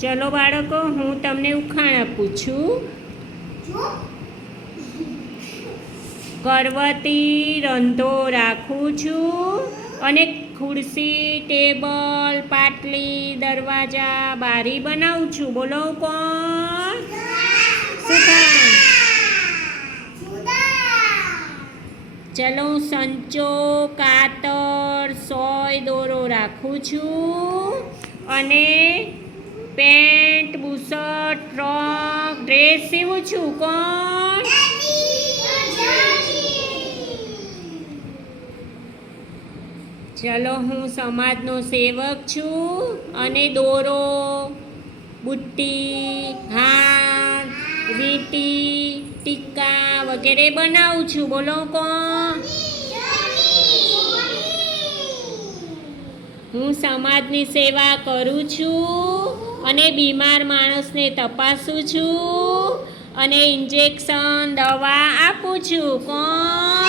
ચલો બાળકો, હું તમને ઉખાણ આપું છું. કરવતી રંધો રાખું છું અને ખુરશી, ટેબલ, પાટલી, દરવાજા, બારી બનાવું છું. બોલો કોણ? ચલો સંચો, કાતર, સોય, દોરો રાખું છું અને pant, bush shirt, frock, dress સીવું છું. કોણ? ચલો, હું સમાજનો સેવક છું અને દોરો, બુટ્ટી, હાર, વીટી, ટીકા વગેરે બનાવું છું. બોલો, કોણ? હું સમાજની સેવા કરું છું અને બીમાર માણસને તપાસું છું અને ઇન્જેક્શન દવા આપું છું. કોણ?